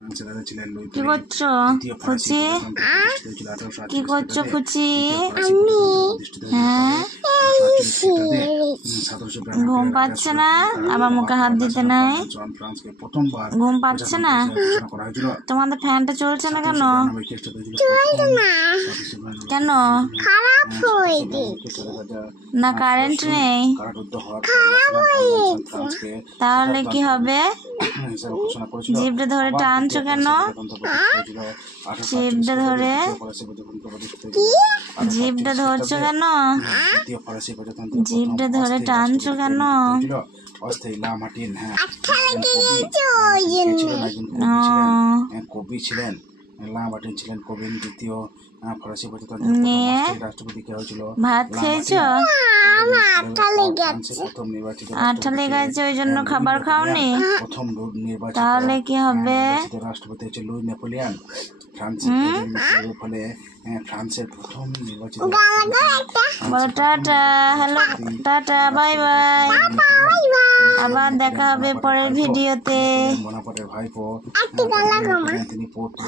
কি করছো ফুচি? কি করছো ফুচি? হ্যাঁ, ঘুম পাচ্ছে না? আবার মুখে হাত দিতে নাই। ঘুম পাচ্ছে না? তোমাদের ফ্যানটা চলছে না কেন? কেন না কারেন্ট নেই? তাহলে কি হবে? জিভটা ধরে টানছো কেন? জিভটা ধরে জিভটা ধরছো কেন? জিভটা ধরে টানছো কেন? কবি ছিলেন লামাটিন ছিলেন কবি দ্বিতীয় ফরাসি নিয়ে রাষ্ট্রপতি কে হয়েছিল ভাত খেয়েছো? প্রথম নির্বাচিত আঠা লেগেছে ওই জন্য খাবার খাওনি? প্রথম নির্বাচিত তাহলে কি হবে? রাষ্ট্রপতি হচ্ছে লুই নেপোলিয়ান। ফ্রান্সের ফলে ফ্রান্সের প্রথম নির্বাচিত বলো tata, hello, tata, bye bye. আবার দেখা হবে পরের ভিডিওতে। বোনাপার্টের ভাইপো তিনি পুত্র